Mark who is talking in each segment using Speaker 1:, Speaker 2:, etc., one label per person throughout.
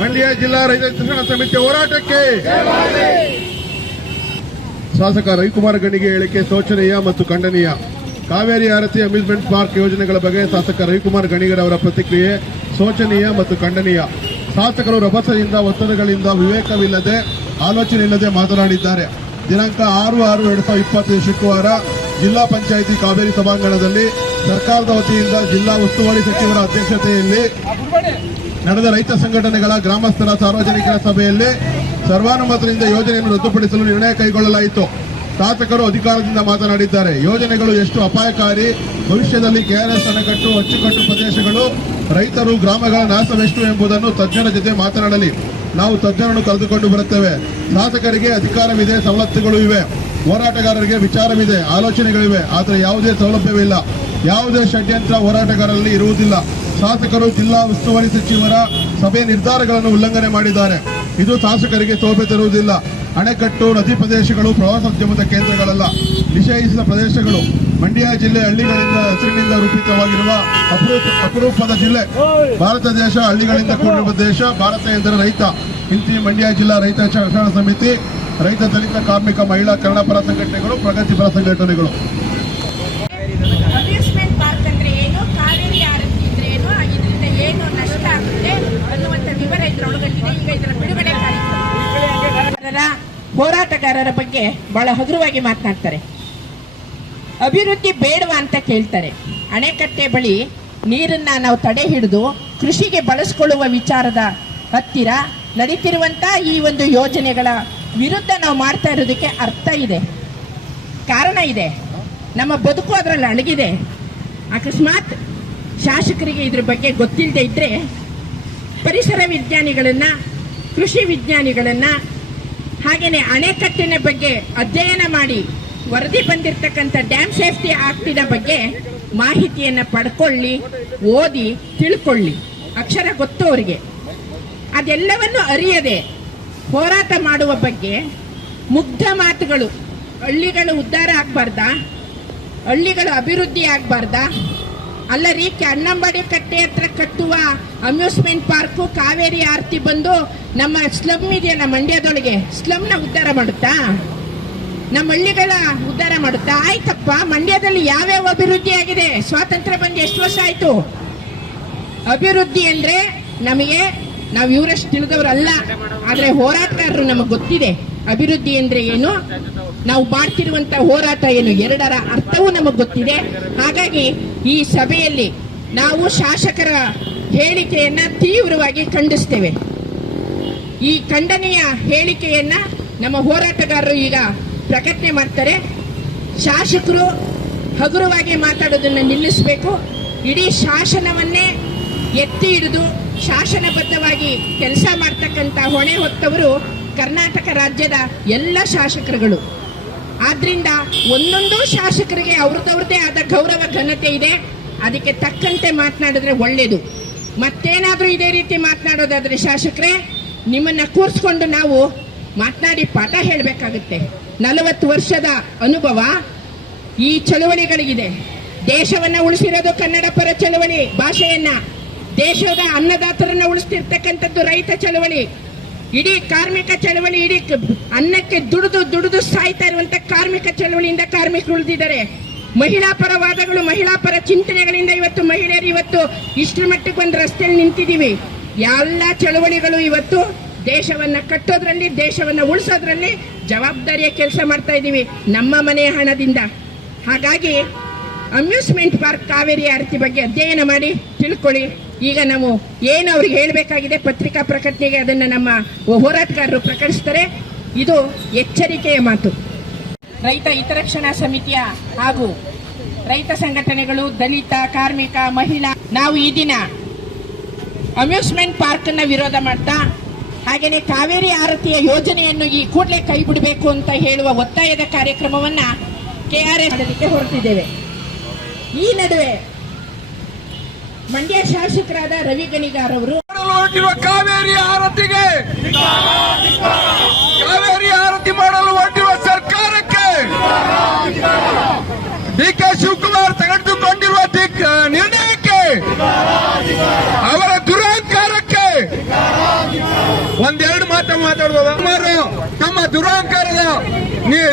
Speaker 1: ಮಂಡ್ಯ ಜಿಲ್ಲಾ ರೈತ ಶಿಕ್ಷಣ ಸಮಿತಿ ಹೋರಾಟಕ್ಕೆ ಶಾಸಕ ರವಿಕುಮಾರ್ ಗಣಿಗೆ ಹೇಳಿಕೆ ಶೋಚನೀಯ ಮತ್ತು ಖಂಡನೀಯ. ಕಾವೇರಿ ಆರತಿ ಅಮ್ಯೂಸ್ಮೆಂಟ್ ಪಾರ್ಕ್ ಯೋಜನೆಗಳ ಬಗ್ಗೆ ಶಾಸಕ ರವಿಕುಮಾರ್ ಗಣಿಗರವರ ಪ್ರತಿಕ್ರಿಯೆ ಶೋಚನೀಯ ಮತ್ತು ಖಂಡನೀಯ. ಶಾಸಕರು ರಭಸದಿಂದ, ಒತ್ತಡಗಳಿಂದ ವಿವೇಕವಿಲ್ಲದೆ ಆಲೋಚನೆ ಇಲ್ಲದೆ ಮಾತನಾಡಿದ್ದಾರೆ. ದಿನಾಂಕ ಆರು ಆರು ಎರಡ್ ಸಾವಿರದ ಇಪ್ಪತ್ತೈದು ಶುಕ್ರವಾರ ಜಿಲ್ಲಾ ಪಂಚಾಯಿತಿ ಕಾವೇರಿ ಸಭಾಂಗಣದಲ್ಲಿ ಸರ್ಕಾರದ ವತಿಯಿಂದ ಜಿಲ್ಲಾ ಉಸ್ತುವಾರಿ ಸಚಿವರ ಅಧ್ಯಕ್ಷತೆಯಲ್ಲಿ ನಡೆದ ರೈತ ಸಂಘಟನೆಗಳ ಗ್ರಾಮಸ್ಥರ ಸಾರ್ವಜನಿಕರ ಸಭೆಯಲ್ಲಿ ಸರ್ವಾನುಮತದಿಂದ ಯೋಜನೆಯನ್ನು ರದ್ದುಪಡಿಸಲು ನಿರ್ಣಯ ಕೈಗೊಳ್ಳಲಾಯಿತು. ಶಾಸಕರು ಅಧಿಕಾರದಿಂದ ಮಾತನಾಡಿದ್ದಾರೆ. ಯೋಜನೆಗಳು ಎಷ್ಟು ಅಪಾಯಕಾರಿ, ಭವಿಷ್ಯದಲ್ಲಿ ಕೆಆರ್ಎಸ್ ಅಣೆಕಟ್ಟು, ಅಚ್ಚುಕಟ್ಟು ಪ್ರದೇಶಗಳು, ರೈತರು, ಗ್ರಾಮಗಳ ನಾಶವೆಷ್ಟು ಎಂಬುದನ್ನು ತಜ್ಞರ ಜೊತೆ ಮಾತನಾಡಲಿ. ನಾವು ತಜ್ಞರನ್ನು ಕರೆದುಕೊಂಡು ಬರುತ್ತೇವೆ. ಶಾಸಕರಿಗೆ ಅಧಿಕಾರವಿದೆ, ಸವಲತ್ತುಗಳು ಇವೆ. ಹೋರಾಟಗಾರರಿಗೆ ವಿಚಾರವಿದೆ, ಆಲೋಚನೆಗಳಿವೆ. ಆದರೆ ಯಾವುದೇ ಸೌಲಭ್ಯವಿಲ್ಲ. ಯಾವುದೇ ಷಡ್ಯಂತ್ರ ಹೋರಾಟಗಾರರಲ್ಲಿ ಇರುವುದಿಲ್ಲ. ಶಾಸಕರು ಜಿಲ್ಲಾ ಉಸ್ತುವಾರಿ ಸಚಿವರ ಸಭೆ ನಿರ್ಧಾರಗಳನ್ನು ಉಲ್ಲಂಘನೆ ಮಾಡಿದ್ದಾರೆ. ಇದು ಶಾಸಕರಿಗೆ ಶೋಭೆ ತರುವುದಿಲ್ಲ. ಅಣೆಕಟ್ಟು, ನದಿ ಪ್ರದೇಶಗಳು ಪ್ರವಾಸೋದ್ಯಮದ ಕೇಂದ್ರಗಳಲ್ಲ. ನಿಷೇಧಿಸಿದ ಪ್ರದೇಶಗಳು ಮಂಡ್ಯ ಜಿಲ್ಲೆ ಹಳ್ಳಿಗಳಿಂದ ಹೆಸರಿನಿಂದ ರೂಪಿತವಾಗಿರುವ ಅಪರೂಪ, ಅಪರೂಪದ ಜಿಲ್ಲೆ. ಭಾರತ ದೇಶ ಹಳ್ಳಿಗಳಿಂದ ಕೂಡಿರುವ ದೇಶ. ಭಾರತ ಎಂದರೆ ರೈತ. ಇಂತಿ ಮಂಡ್ಯ ಜಿಲ್ಲಾ ರೈತ ಶಿಕ್ಷಣ ಸಮಿತಿ, ರೈತ ದಲಿತ, ಕಾರ್ಮಿಕ, ಮಹಿಳಾ ಕನ್ನಡಪರ ಸಂಘಟನೆಗಳು ಪ್ರಗತಿಪರ ಸಂಘಟನೆಗಳು
Speaker 2: ಅಮ್ಯೂಸ್ಮೆಂಟ್ ಪಾರ್ಕ್ ಅಂದ್ರೆ ಏನು ಕಾವೇರಿ ಆರತಿ ಅಂದ್ರೆ ಏನು ಇದರಿಂದ ಏನು ನಷ್ಟ ಆಗುತ್ತೆ ಅನ್ನುವಂತ ವಿವರ ಇದ್ರ ಒಳಗೊಂಡಿದೆ ಈಗ ಇದರ ಬಿಡುಗಡೆ ಕಾರ್ಯಕ್ರಮ ಹೋರಾಟಗಾರರ ಬಗ್ಗೆ ಬಹಳ ಹಗುರವಾಗಿ ಮಾತನಾಡ್ತಾರೆ. ಅಭಿವೃದ್ಧಿ ಬೇಡವಾ ಅಂತ ಕೇಳ್ತಾರೆ. ಅಣೆಕಟ್ಟೆ ಬಳಿ ನೀರನ್ನ ನಾವು ತಡೆ ಹಿಡಿದು ಕೃಷಿಗೆ ಬಳಸ್ಕೊಳ್ಳುವ ವಿಚಾರದ ಹತ್ತಿರ ನಡೀತಿರುವಂತ ಈ ಒಂದು ಯೋಜನೆಗಳ ವಿರುದ್ಧ ನಾವು ಮಾಡ್ತಾ ಇರೋದಕ್ಕೆ ಅರ್ಥ ಇದೆ. ಕಾರಣ ಇದೆ. ನಮ್ಮ ಬದುಕು ಅದರಲ್ಲಿ ಅಡಗಿದೆ ಅಕಸ್ಮಾತ್ ಶಾಸಕರಿಗೆ ಇದ್ರ ಬಗ್ಗೆ ಗೊತ್ತಿಲ್ಲದೆ ಇದ್ರೆ ಪರಿಸರ ವಿಜ್ಞಾನಿಗಳನ್ನ, ಕೃಷಿ ವಿಜ್ಞಾನಿಗಳನ್ನ ಹಾಗೇನೆ ಅಣೆಕಟ್ಟಿನ ಬಗ್ಗೆ ಅಧ್ಯಯನ ಮಾಡಿ ವರದಿ ಬಂದಿರತಕ್ಕಂಥ ಡ್ಯಾಮ್ ಸೇಫ್ಟಿ ಆಕ್ಟಿನ ಬಗ್ಗೆ ಮಾಹಿತಿಯನ್ನು ಪಡ್ಕೊಳ್ಳಿ, ಓದಿ, ತಿಳ್ಕೊಳ್ಳಿ. ಅಕ್ಷರ ಗೊತ್ತು ಅವರಿಗೆ. ಅದೆಲ್ಲವನ್ನು ಅರಿಯದೆ ಹೋರಾಟ ಮಾಡುವ ಬಗ್ಗೆ ಮುಗ್ಧ ಮಾತುಗಳು. ಹಳ್ಳಿಗಳು ಉದ್ಧಾರ ಆಗಬಾರ್ದಾ? ಹಳ್ಳಿಗಳು ಅಭಿವೃದ್ಧಿ ಆಗ್ಬಾರ್ದಾ? ಅಲ್ಲ ರೀ ಕನ್ನಂಬಾಡಿ ಕಟ್ಟೆ ಹತ್ರ ಕಟ್ಟುವ ಅಮ್ಯೂಸ್ಮೆಂಟ್ ಪಾರ್ಕು ಕಾವೇರಿ ಆರತಿ ಬಂದು ನಮ್ಮ ಸ್ಲಮ್ ಇದೆಯಲ್ಲ ಮಂಡ್ಯದೊಳಗೆ ಸ್ಲಮ್ನ ಉದ್ಧಾರ ಮಾಡುತ್ತಾ? ನಮ್ಮ ಹಳ್ಳಿಗಳ ಉದ್ಧಾರ ಮಾಡುತ್ತಾ? ಆಯ್ತಪ್ಪ, ಮಂಡ್ಯದಲ್ಲಿ ಯಾವ್ಯಾವ ಅಭಿವೃದ್ಧಿ ಆಗಿದೆ? ಸ್ವಾತಂತ್ರ್ಯ ಬಂದು ಎಷ್ಟು ವರ್ಷ ಆಯ್ತು? ಅಭಿವೃದ್ಧಿ ಅಂದ್ರೆ ನಮಗೆ, ನಾವು ಇವರಷ್ಟು ತಿಳಿದವರಲ್ಲ, ಆದ್ರೆ ಹೋರಾಟಗಾರರು ನಮಗೆ ಗೊತ್ತಿದೆ. ಅಭಿವೃದ್ಧಿ ಅಂದ್ರೆ ಏನು? ನಾವು ಮಾಡ್ತಿರುವಂತ ಹೋರಾಟ ಏನು? ಎರಡರ ಅರ್ಥವೂ ನಮಗೆ ಗೊತ್ತಿದೆ. ಹಾಗಾಗಿ ಈ ಸಭೆಯಲ್ಲಿ ನಾವು ಶಾಸಕರ ಹೇಳಿಕೆಯನ್ನ ತೀವ್ರವಾಗಿ ಖಂಡಿಸ್ತೇವೆ. ಈ ಖಂಡನೆಯ ಹೇಳಿಕೆಯನ್ನ ನಮ್ಮ ಹೋರಾಟಗಾರರು ಈಗ ಪ್ರಕಟಣೆ ಮಾಡ್ತಾರೆ. ಶಾಸಕರು ಹಗುರವಾಗಿ ಮಾತಾಡೋದನ್ನ ನಿಲ್ಲಿಸಬೇಕು. ಇಡೀ ಶಾಸನವನ್ನೇ ಎತ್ತಿ ಹಿಡಿದು ಶಾಸನಬದ್ಧವಾಗಿ ಕೆಲಸ ಮಾಡ್ತಕ್ಕಂಥ ಹೊಣೆ ಹೊತ್ತವರು ಕರ್ನಾಟಕ ರಾಜ್ಯದ ಎಲ್ಲ ಶಾಸಕರುಗಳು. ಆದ್ರಿಂದ ಒಂದೊಂದು ಶಾಸಕರಿಗೆ ಅವ್ರದವ್ರದೇ ಆದ ಗೌರವ, ಘನತೆ ಇದೆ. ಅದಕ್ಕೆ ತಕ್ಕಂತೆ ಮಾತನಾಡಿದ್ರೆ ಒಳ್ಳೆಯದು ಮತ್ತೇನಾದರೂ ಇದೇ ರೀತಿ ಮಾತನಾಡೋದಾದರೆ ಶಾಸಕರೇ, ನಿಮ್ಮನ್ನ ಕೂರಿಸ್ಕೊಂಡು ನಾವು ಮಾತನಾಡಿ ಪಾಠ ಹೇಳಬೇಕಾಗುತ್ತೆ. ನಲವತ್ತು ವರ್ಷದ ಅನುಭವ ಈ ಚಳವಳಿಗಳಿಗಿದೆ. ದೇಶವನ್ನ ಉಳಿಸಿರೋದು ಕನ್ನಡ ಪರ ಚಳವಳಿ ಭಾಷೆಯನ್ನ. ದೇಶದ ಅನ್ನದಾತರನ್ನ ಉಳಿಸ್ತಿರ್ತಕ್ಕಂಥದ್ದು ರೈತ ಚಳವಳಿ. ಇಡೀ ಕಾರ್ಮಿಕ ಚಳವಳಿ, ಇಡೀ ಅನ್ನಕ್ಕೆ ದುಡಿದು ದುಡಿದು ಸಾಯ್ತಾ ಇರುವಂತ ಕಾರ್ಮಿಕ ಚಳವಳಿಯಿಂದ ಕಾರ್ಮಿಕರು ಉಳಿದಿದ್ದಾರೆ. ಮಹಿಳಾ ಪರವಾದಗಳು ಮಹಿಳಾ ಪರ ಚಿಂತನೆಗಳಿಂದ ಇವತ್ತು ಮಹಿಳೆಯರು ಇವತ್ತು ಇಷ್ಟರ ಮಟ್ಟಕ್ಕೆ ಒಂದು ರಸ್ತೆಯಲ್ಲಿ ನಿಂತಿದ್ದೀವಿ. ಎಲ್ಲ ಚಳವಳಿಗಳು ಇವತ್ತು ದೇಶವನ್ನ ಕಟ್ಟೋದ್ರಲ್ಲಿ, ದೇಶವನ್ನ ಉಳಿಸೋದ್ರಲ್ಲಿ ಜವಾಬ್ದಾರಿಯ ಕೆಲಸ ಮಾಡ್ತಾ ಇದ್ದೀವಿ, ನಮ್ಮ ಮನೆಯ ಹಣದಿಂದ. ಹಾಗಾಗಿ ಅಮ್ಯೂಸ್ಮೆಂಟ್ ಪಾರ್ಕ್ ಕಾವೇರಿ ಆರತಿ ಬಗ್ಗೆ ಅಧ್ಯಯನ ಮಾಡಿ, ತಿಳ್ಕೊಳ್ಳಿ. ಈಗ ನಾವು ಏನು ಅವ್ರಿಗೆ ಹೇಳಬೇಕಾಗಿದೆ, ಪತ್ರಿಕಾ ಪ್ರಕಟಣೆಗೆ ಅದನ್ನು ನಮ್ಮ ಹೋರಾಟಗಾರರು ಪ್ರಕಟಿಸ್ತಾರೆ. ಇದು ಎಚ್ಚರಿಕೆಯ ಮಾತು. ರೈತ ಹಿತರಕ್ಷಣಾ ಸಮಿತಿಯ ಹಾಗೂ ರೈತ ಸಂಘಟನೆಗಳು, ದಲಿತ, ಕಾರ್ಮಿಕ, ಮಹಿಳಾ, ನಾವು ಈ ದಿನ ಅಮ್ಯೂಸ್ಮೆಂಟ್ ಪಾರ್ಕ್ ಅನ್ನ ವಿರೋಧ ಮಾಡ್ತಾ, ಹಾಗೇನೆ ಕಾವೇರಿ ಆರತಿಯ ಯೋಜನೆಯನ್ನು ಈ ಕೂಡಲೇ ಕೈ ಬಿಡಬೇಕು ಅಂತ ಹೇಳುವ ಒತ್ತಾಯದ ಕಾರ್ಯಕ್ರಮವನ್ನ ಕೆಆರ್ಎಸ್ ಮಾಡೋದಕ್ಕೆ ಹೊರಟಿದ್ದೇವೆ. ಈ ನಡುವೆ ಮಂಡ್ಯ ಶಾಸಕರಾದ ರವಿ ಗಣಿಗಾರ್ ಅವರು
Speaker 3: ಕಾವೇರಿ ಆರತಿಗೆ ಕಾವೇರಿ ಆರತಿ ಮಾಡಲು ಹೊರಟಿರುವ ಸರ್ಕಾರಕ್ಕೆ ಡಿ ಕೆ ಶಿವಕುಮಾರ್ ತೆಗೆದುಕೊಂಡಿರುವ ದಿಕ್- ನಿರ್ಣಯಕ್ಕೆ ಅವರ ದುರಹಂಕಾರಕ್ಕೆ ಒಂದೆರಡು ಮಾತ ಮಾತಾಡುವವರು ತಮ್ಮ ದುರಹಂಕಾರದ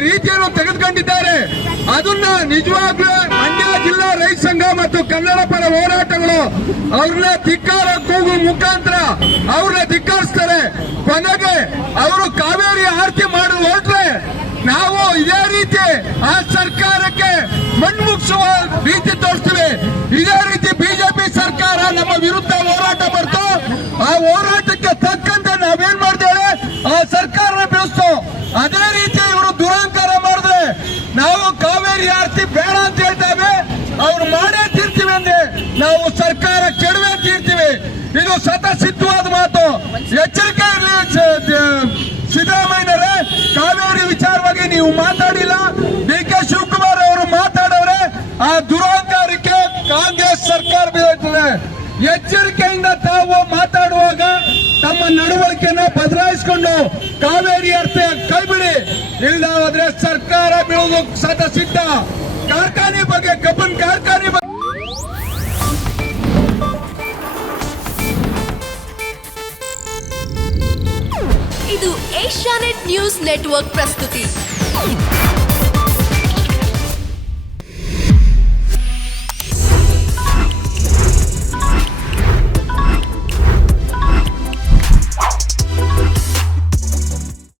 Speaker 3: ರೀತಿಯನ್ನು ತೆಗೆದುಕೊಂಡಿದ್ದಾರೆ. ಅದನ್ನ ನಿಜವಾಗ್ಲೂ ಜಿಲ್ಲಾ ರೈತ ಸಂಘ ಮತ್ತು ಕನ್ನಡ ಪರ ಹೋರಾಟಗಳು ಅವ್ರನ್ನ ಧಿಕ್ಕಾರ ಕೂಗು ಮುಖಾಂತರ ಅವ್ರನ್ನ ಧಿಕ್ಕರಿಸ್ತಾರೆ. ಕೊನೆಗೆ ಅವರು ಕಾವೇರಿ ಆರತಿ ಮಾಡಲು ಹೊರಟ್ರೆ ನಾವು ಇದೇ ರೀತಿ ಆ ಸರ್ಕಾರಕ್ಕೆ ಮಣ್ಮುಗಿಸುವ ರೀತಿ ತೋರಿಸ್ತೀವಿ. ಇದೇ ರೀತಿ ಬಿಜೆಪಿ ಸರ್ಕಾರ ನಮ್ಮ ವಿರುದ್ಧ ಹೋರಾಟ ಬರ್ತು ಆ ಹೋರಾಟಕ್ಕೆ ತಕ್ಕಂತೆ ನಾವೇನ್ ಮಾಡ್ತೇವೆ? ಆ ಸರ್ಕಾರನ ಬೆಳೆಸ್ತು ಅದೇ ರೀತಿ ಇವರು ದುರಹಂಕಾರ ಮಾಡಿದ್ರೆ ನಾವು ಕಾವೇರಿ ಆರತಿ ಬೇಡ ಅಂತ ಹೇಳ್ತೇವೆ ಅವ್ರು ಮಾಡೇ ತೀರ್ತೀವಿ ಅಂದ್ರೆ ನಾವು ಸರ್ಕಾರ ಕೆಡವೆ ತೀರ್ತೀವಿ ಇದು ಸತಸಿದ್ಧವಾದ ಮಾತು. ಎಚ್ಚರಿಕೆ ಇರಲಿ ಕಾವೇರಿ ವಿಚಾರವಾಗಿ ನೀವು ಮಾತಾಡಿಲ್ಲ. ಡಿ ಕೆ ಶಿವಕುಮಾರ್ ಅವರು ಮಾತಾಡವ್ರೆ ಆ ದುರಹಂಕಾರಕ್ಕೆ ಕಾಂಗ್ರೆಸ್ ಸರ್ಕಾರ ಬೀಳುತ್ತದೆ ಎಚ್ಚರಿಕೆಯಿಂದ ತಾವು ಮಾತಾಡುವಾಗ ತಮ್ಮ ನಡವಳಿಕೆಯನ್ನ ಬದಲಾಯಿಸಿಕೊಂಡು ಕಾವೇರಿ ಅರ್ಥ ಕೈಬಿಡಿ. ಇಲ್ಲದಾದ್ರೆ ಸರ್ಕಾರ ಬೀಳೋದು ಸತ ಸಿದ್ಧ ಕಾರ್ಖಾನೆ ಬಗ್ಗೆ ಕಬ್ಬನ್
Speaker 4: ನೆಟ್ವರ್ಕ್ ಪ್ರಸ್ತುತಿ.